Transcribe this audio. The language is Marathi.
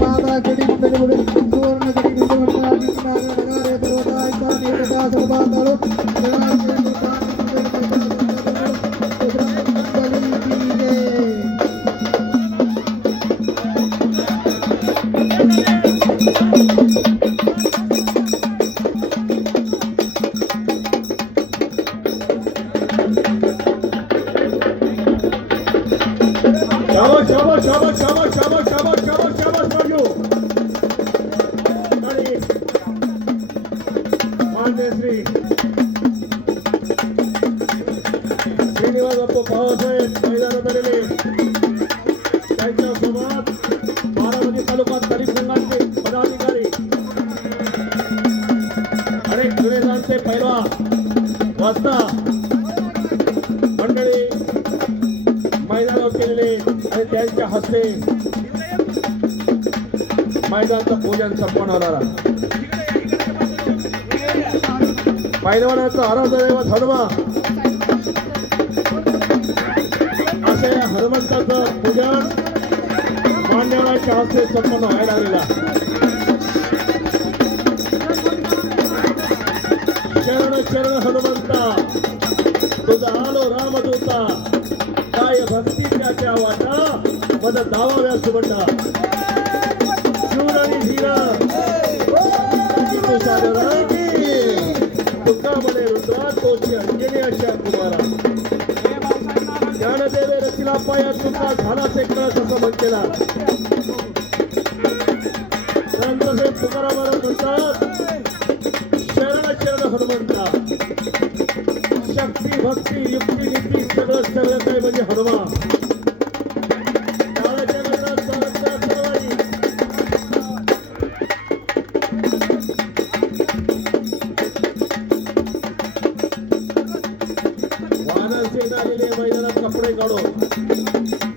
மாதா கடி சூர்ண கடி मान्य श्री श्रीनिवास बाप्पा भावासाहेब मैदानात आलेले त्यांच्या बारामती तालुका तरी संघाचे पदाधिकारी अनेक मंडळी मैदानावर केलेले आणि त्यांच्या हस्ते पूजन संपन्न होणार आहे. पैलवानाचा आराधदैव दैवत हनुमा असे हनुमंताचं पूजन मान्यवरांच्या हस्ते संपन्न व्हायला लागलेला शरण शरण हनुमंता. तुझा आलो रामदूता. काय भक्ती त्याच्या वाटा मद दावाव्या सुबटा ದುರ್ಗಾಮಲೆ ವೃಂದ ತೋಚಿ ಅಂಜನೇಯ ಕುಮಾರ ज्ञानदेवे रचिलाप्पा या चुका झाला ते कळस असं म्हटलेला. संतसे तुकाराम म्हणतात शरण शरण हनुमंता शक्ती भक्ती युक्ती नीती सगळं सगळं काय म्हणजे हनुमा येत आलेले मैदानात कपडे काढून.